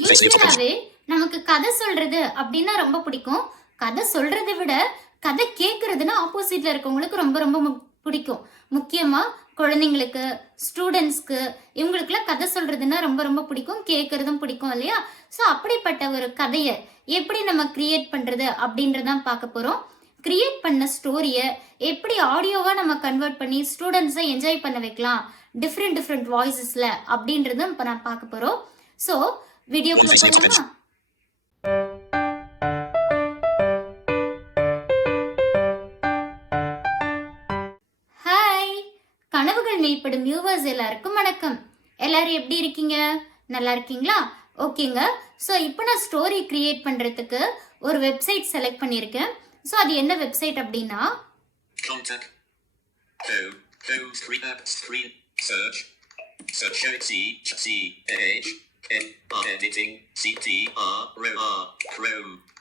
யூஸ்வலாவே நமக்கு கதை சொல்றது அப்படின்னா ரொம்ப பிடிக்கும். கதை சொல்றதை விட கதை கேட்கறதுன்னா ஆப்போசிட்ல இருக்கவங்களுக்கு ரொம்ப ரொம்ப பிடிக்கும். முக்கியமா குழந்தைங்களுக்கு, ஸ்டூடெண்ட்ஸ்க்கு, இவங்களுக்குலாம் கதை சொல்றதுன்னா ரொம்ப ரொம்ப பிடிக்கும். கேட்கறதும் பிடிக்கும் இல்லையா? ஸோ அப்படிப்பட்ட ஒரு கதையை எப்படி நம்ம கிரியேட் பண்றது அப்படின்றதான் பார்க்க போறோம். கிரியேட் பண்ண ஸ்டோரியை எப்படி ஆடியோவா நம்ம கன்வெர்ட் பண்ணி ஸ்டூடெண்ட்ஸை என்ஜாய் பண்ண வைக்கலாம் டிஃப்ரெண்ட் டிஃப்ரெண்ட் வாய்ஸஸ்ல அப்படின்றதும் இப்போ நான் பார்க்க போறோம். ஸோ வீடியோக்குள்ள போலாமா? ஹாய், கனவுகள் மெய்ப்படும் வியூவர்ஸ் எல்லாருக்கும் வணக்கம். எல்லாரும் எப்படி இருக்கீங்க? நல்லா இருக்கீங்களா? ஓகேங்க. ஸோ இப்போ நான் ஸ்டோரி கிரியேட் பண்ணுறதுக்கு ஒரு வெப்சைட் செலக்ட் பண்ணியிருக்கேன். ஸோ அது என்ன வெப்சைட் அப்படின்னா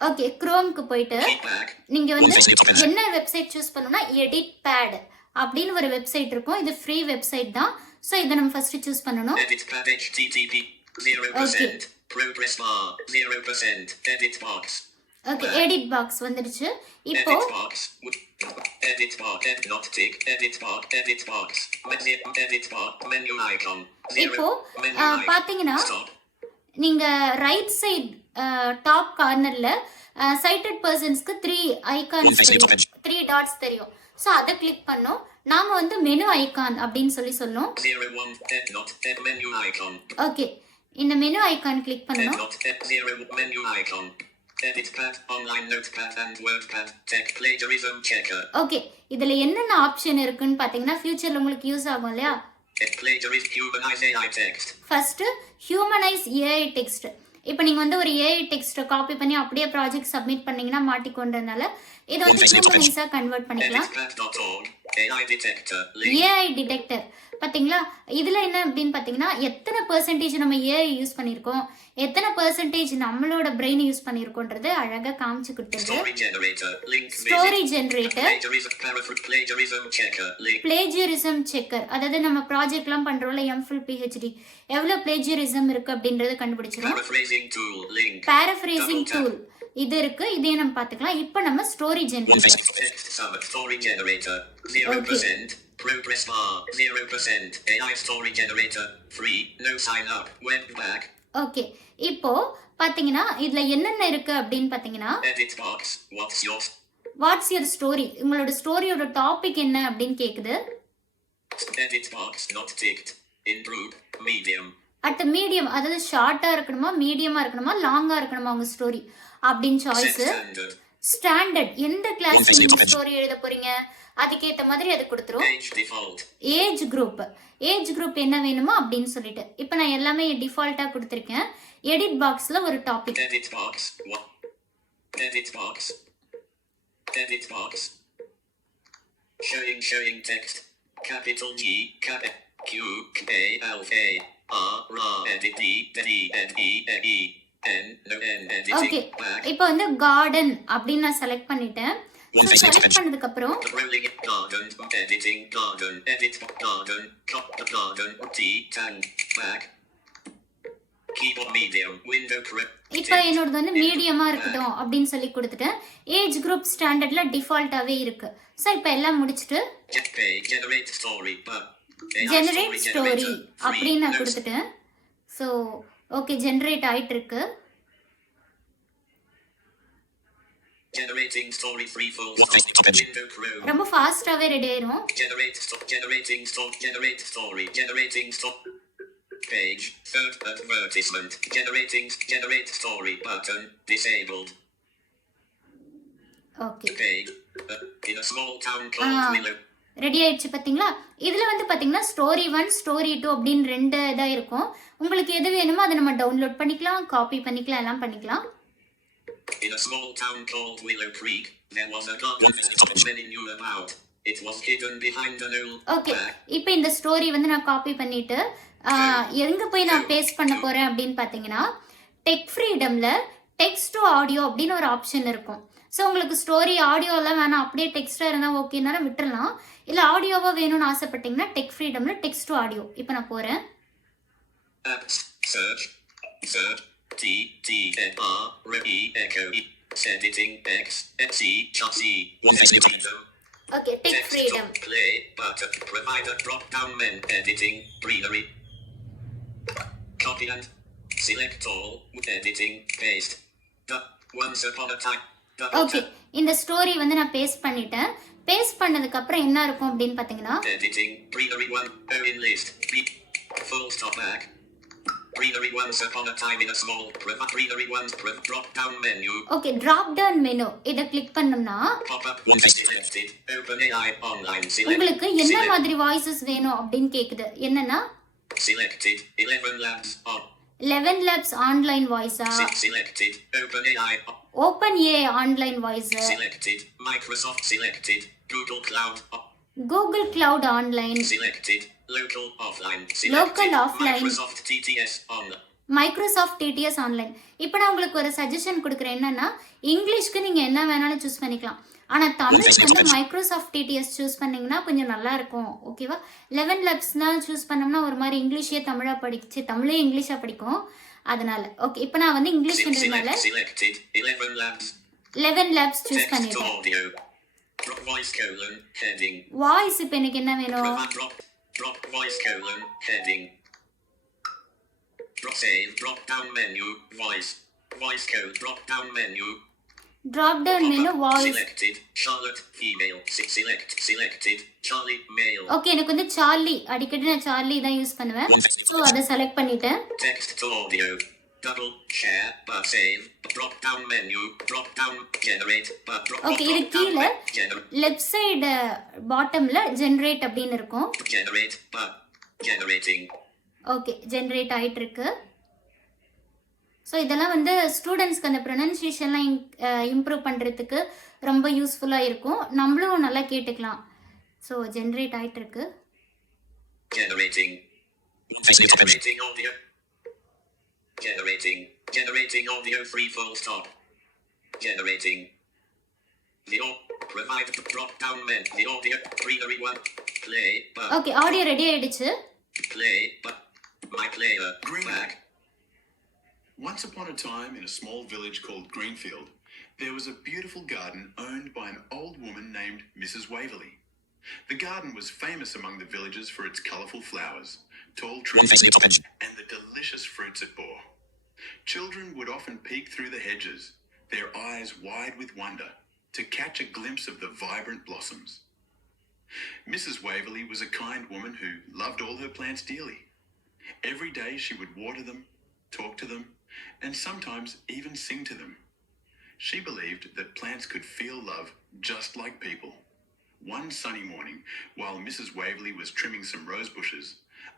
ஓகே, குரோம்க்கு போயிட்டு நீங்க வந்து என்ன வெப்சைட் சூஸ் பண்ணணும்னா எடிட் பேட் அப்படின்னு ஒரு வெப்சைட் இருக்கும். இது ஃப்ரீ வெப்சைட் தான். ஸோ இதை நம்ம ஃபர்ஸ்ட் சூஸ் பண்ணணும். ஓகே, எடிட் பாக்ஸ் வந்துருச்சு. இப்போ இப்போ பாத்தீங்கன்னா நீங்க ரைட் சைட் டாப் கார்னர்ல சைட்டட் பர்சன்ஸ்க்கு 3 ஐகான்ஸ் தெரியும், 3 டாட்ஸ் தெரியும். ஸோ அதை கிளிக் பண்ணோம். நாம வந்து மெனு ஐகான் அப்படின்னு சொல்லணும். ஓகே, இந்த மெனு ஐகான் கிளிக் பண்ணணும். ஓகே, இதுல என்னென்ன ஆப்ஷன் இருக்குன்னு பாத்தீங்கன்னா ஃபியூச்சர்ல உங்களுக்கு யூஸ் ஆகும் இல்லையா? First humanise AI text. இப்போ நீங்க வந்து ஒரு ஏஐ டெக்ஸ்ட் காப்பி பண்ணி அப்படியே ப்ராஜெக்ட் சப்மிட் பண்ணீங்கன்னா மாட்டிக்கொண்டதுனால இதை வந்து ஹியூமனைஸா கன்வெர்ட் பண்ணிக்கலாம். ஏஐ டிடெக்டர் பாத்தீங்களா? இதுல என்ன அப்படின்னு பாத்தீங்கன்னா எத்தனை பெர்சன்டேஜ் நம்ம ஏஐ யூஸ் பண்ணிருக்கோம், எத்தனை பெர்சன்டேஜ் நம்மளோட பிரெயின் யூஸ் பண்ணிருக்கோன்றது அழகா காமிச்சு கொடுத்துருது. ஸ்டோரி ஜெனரேட்டர், பிளேஜியரிசம் செக்கர், அதாவது நம்ம ப்ராஜெக்ட் எல்லாம் பண்றோம்ல எம்ஃபில் பிஹெச்டி எவ்வளவு பிளேஜியரிசம் இருக்கு அப்படின்றத கண்டுபிடிச்சிடும். பேராஃப்ரேசிங் டூல் இது இருக்கு, இதையும் நம்ம பாத்துக்கலாம். இப்போ நம்ம story generator Progress bar 0% AI story generator free no sign up web back. Okay, இப்போ பாத்தீங்கன்னா இதுல என்னென்ன இருக்கு அப்படின்னு பாத்தீங்கன்னா edit box what's your story, உங்களோட ஸ்டோரியோட டாபிக் என்ன அப்படின்னு கேக்குது. edit box not ticked improve medium at medium, அதாவது ஷார்ட்டா இருக்கணுமா, மீடியமா இருக்கணுமா, லாங்கா இருக்கணுமா உங்க ஸ்டோரி அப்படின்னு சாய்ஸ். ஸ்டாண்டர்ட், எந்த கிளாஸ் நீங்க ஸ்டோரி எழுத போறீங்க அதுக்கேற்ற மாதிரி அது கொடுத்துரும். ஏஜ் குரூப் என்ன வேணுமோ அப்படின்னு சொல்லிட்டு இப்போ நான் எல்லாமே டிஃபால்ட்டா கொடுத்துருக்கேன். எடிட் பாக்ஸ்ல ஒரு topic showing text capital G capital Q A L A R edit D E E N no N editing. Okay, இப்போ வந்து கார்டன் அப்படின்னு நான் செலக்ட் பண்ணிட்டேன். செலக்ட் பண்ணதுக்கு அப்புறம் இப்போ என்னோட வந்து மீடியமா இருக்கட்டும் அப்படின்னு சொல்லி கொடுத்துட்டேன். ஏஜ் குரூப் ஸ்டாண்டர்ட்ல டிஃபால்ட்டாவே இருக்கு. ஸோ இப்போ எல்லாம் முடிச்சுட்டு ஜெனரேட் ஸ்டோரி அப்படின்னு நான் கொடுத்துட்டேன். ஸோ ஓகே, ஜெனரேட் ஆயிட்டு இருக்கு. Generating story free full window Chrome. ரொம்ப ஃபாஸ்டாவே ரெடி ஆயிரும். Generating story page third advertisement generate story button disabled. Okay. Page in a small town called Willow. Ready ஆயிடுச்சு பாத்தீங்களா? இதுல வந்து பாத்தீங்கன்னா ஸ்டோரி 1 ஸ்டோரி 2 அப்படின்னு ரெண்டு இதா இருக்கும். உங்களுக்கு எது வேணுமோ அதை நம்ம டவுன்லோட் பண்ணிக்கலாம், காப்பி பண்ணிக்கலாம், எல்லாம் பண்ணிக்கலாம். In a small town called Willow Creek, there was a garden that many knew about. It was hidden behind an old. Okay, இப்போ இந்த ஸ்டோரி வந்து நான் காப்பி பண்ணிட்டு எங்க போய் நான் பேஸ்ட் பண்ண போறேன் அப்படின்னு பாத்தீங்கன்னா டெக் ஃப்ரீடம்ல டெக்ஸ்ட் டு ஆடியோ அப்படின்னு ஒரு ஆப்ஷன் இருக்கும். ஸோ உங்களுக்கு ஸ்டோரி ஆடியோலாம் வேணாம், அப்படியே டெக்ஸ்டா இருந்தா ஓகேனால விட்டுறலாம். இல்ல ஆடியோவா வேணும்னு ஆசைப்பட்டீங்கன்னா டெக் ஃப்ரீடம்ல டெக்ஸ்ட் டு ஆடியோ இப்போ நான் போறேன். T T N R R E echo E. Editing X C C. Okay, take freedom. Play button. Provider drop down men. Editing greenery. Copy and select all. Editing paste. Once upon a time. Okay, இந்த ஸ்டோரி வந்து நான் பேஸ்ட் பண்ணிட்டேன். பேஸ்ட் பண்ணதுக்கு அப்புறம் என்ன இருக்கும் அப்படின்னு பாத்தீங்கன்னா editing greenery 1 in list full stop back greenery once upon a time in a small greenery one's drop down menu. Okay, drop down menu இத கிளிக் பண்ணோம்னா pop up selected open AI online select உங்களுக்கு என்ன மாதிரி வாய்ஸஸ் வேணும் அப்படின்னு கேக்குது. என்னன்னா selected 11 labs on 11 labs online voice selected open AI OpenAI online voice selected Microsoft selected Google Cloud online selected local offline Microsoft TTS online. இப்போ நான் உங்களுக்கு ஒரு சஜஷன் கொடுக்குறேன். என்னன்னா இங்கிலீஷ்க்கு நீங்க என்ன வேணாலும் சூஸ் பண்ணிக்கலாம். ஆனா தமிழுக்கு வந்து மைக்ரோசாஃப்ட் TTS சூஸ் பண்ணீங்கன்னா கொஞ்சம் நல்லா இருக்கும். ஓகேவா? 11 labsனா சூஸ் பண்ணோம்னா ஒரு மாதிரி இங்கிலீஷே தமிழா படிச்சு தமிழே இங்கிலீஷா படிக்கும். அதனால ஓகே, இப்போ நான் வந்து இங்கிலீஷ்ன்றதுனால 11 labs சூஸ் பண்ணிட்டேன். வாய்ஸ் இப்போ எனக்கு என்ன வேணும்? drop voice colon heading drop save drop down menu voice code drop down menu voice selected Charlotte female selected Charlie male. Okay, எனக்கு வந்து சார்லி அடிக்கடி நான் சார்லி தான் யூஸ் பண்ணுவேன். சோ அத செலக்ட் பண்ணிட்டேன். text to audio double share but save drop down menu drop down generate but drop okay, இது கீழ லெஃப்ட் சைடு பாட்டம்ல ஜெனரேட் அப்படினு இருக்கும். generate but generating okay, generate ஆயிட்டு இருக்கு. ஸோ இதெல்லாம் வந்து ஸ்டூடெண்ட்ஸ்க்கு அந்த ப்ரொனன்சியேஷன்லாம் இம்ப்ரூவ் பண்ணுறதுக்கு ரொம்ப யூஸ்ஃபுல்லாக இருக்கும். நம்மளும் நல்லா கேட்டுக்கலாம். ஸோ ஜென்ரேட் ஆகிட்டு இருக்கு. Generating audio free full stop. Generating. Provide drop down menu. The audio greenery 1. Play. Okay, audio ready ஆயிடுச்சு. Play. My player. Back. Once upon a time, in a small village called Greenfield, there was a beautiful garden owned by an old woman named Mrs. Waverley. The garden was famous among the villagers for its colourful flowers, tall trees, and the delicious fruits it bore. Children would often peek through the hedges, their eyes wide with wonder, to catch a glimpse of the vibrant blossoms. Mrs. Waverley was a kind woman who loved all her plants dearly. Every day she would water them, talk to them, and sometimes even sing to them. She believed that plants could feel love just like people. One sunny morning, while Mrs. Waverley was trimming some rose bushes,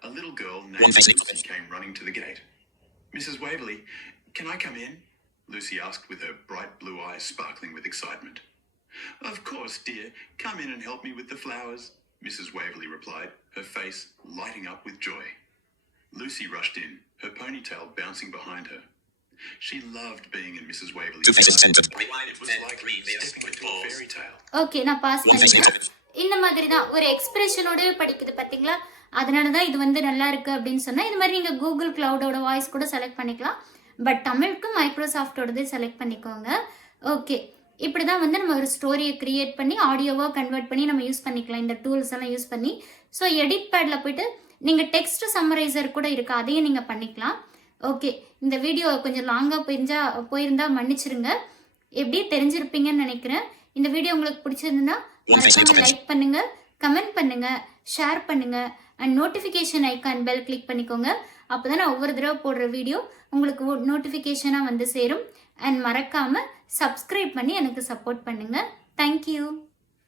a little girl named Lucy came running to the gate. Mrs. Waverley, can I come in? Lucy asked with her bright blue eyes sparkling with excitement. Of course, dear. Come in and help me with the flowers, Mrs. Waverley replied, her face lighting up with joy. Lucy rushed in, her ponytail bouncing behind her. She loved being in Mrs. Waverley's garden. It was like stepping into a fairy tale. Okay, நான் பாஸ் பண்ணிட்டேன். இந்த மாதிரி தான் ஒரு எக்ஸ்பிரஷனோட படிக்குது பாத்தீங்களா? அதனால தான் இது வந்து நல்லா இருக்கு அப்படின்னு சொன்னா இது மாதிரி நீங்க கூகுள் கிளவுடோட வாய்ஸ் கூட செலக்ட் பண்ணிக்கலாம். பட் தமிழுக்கு மைக்ரோசாஃப்டோடதே செலக்ட் பண்ணிக்கோங்க. ஓகே, இப்படி தான் வந்து நம்ம ஒரு ஸ்டோரியை கிரியேட் பண்ணி ஆடியோவாக கன்வெர்ட் பண்ணி நம்ம யூஸ் பண்ணிக்கலாம் இந்த டூல்ஸ் எல்லாம் யூஸ் பண்ணி. ஸோ எடிட் பேடில் போயிட்டு நீங்கள் டெக்ஸ்ட் சம்மரைசர் கூட இருக்கு, அதையும் நீங்கள் பண்ணிக்கலாம். ஓகே, இந்த வீடியோ கொஞ்சம் லாங்காக போயிருந்தா மன்னிச்சிருங்க. எப்படி தெரிஞ்சிருப்பீங்கன்னு நினைக்கிறேன். இந்த வீடியோ உங்களுக்கு பிடிச்சிருந்தா லைக் பண்ணுங்க, கமெண்ட் பண்ணுங்க, ஷேர் பண்ணுங்க and notification icon bell click பண்ணிக்கோங்க. அப்போ தான் நான் ஒவ்வொரு தடவை போடுற வீடியோ உங்களுக்கு நோட்டிஃபிகேஷனாக வந்து சேரும். அண்ட் மறக்காமல் சப்ஸ்கிரைப் பண்ணி எனக்கு சப்போர்ட் பண்ணுங்கள். தேங்க்யூ.